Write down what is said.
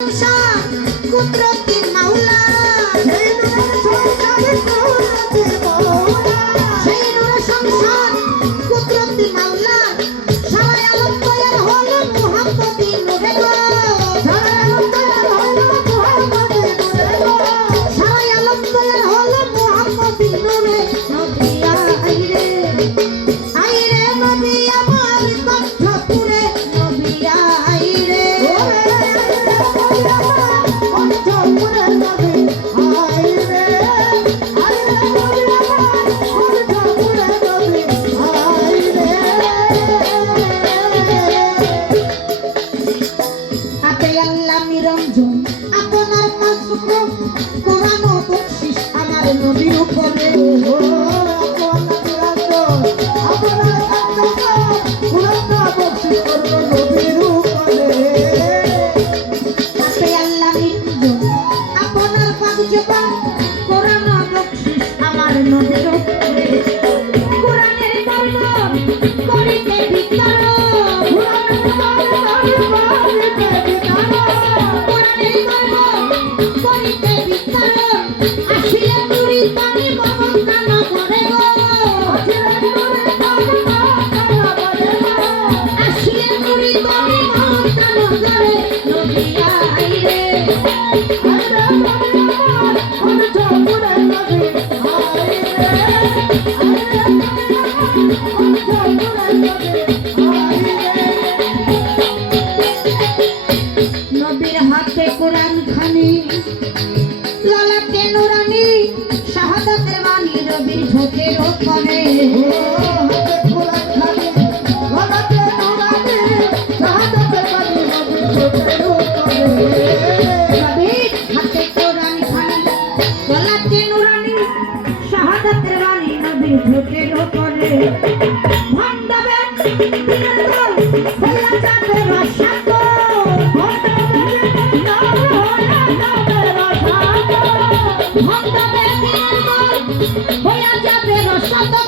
কুদরতি মাওলা সেই নূরের সংসার কুদরতি মাওলা সারা আলম তৈয়ার হলো মুহাম্মদি নূরে গো সারা আলম তৈয়ার হলো মুহাম্মদি নূরে নবী আইরে নবী আমার কণ্ঠপুরে নবী আইরে নিরঞ্জন আপনার মাসুকো কোরআন ও বকশিশ আমার নবীর উপরে আপনার পাঁচজন কোরআন ও বকশিশ আমার নবীর উপরে কোরআনের বর্ণন করিতে বিকার নবীর হাতে কোরআন খানি লালাতে নুরানি শাহাদাতের বাণী নবীর ঝোঁকের ওপরে নবীর হাতে কোরআন খানি লালাতে নুরানি শাহাদাতের বাণী নবীর ঝোঁকের ওপরে ভণ্ডবে দিনের দল হইয়া যাবে রসাতো ভণ্ডবে দিনের দল হইয়া যাবে রসাতো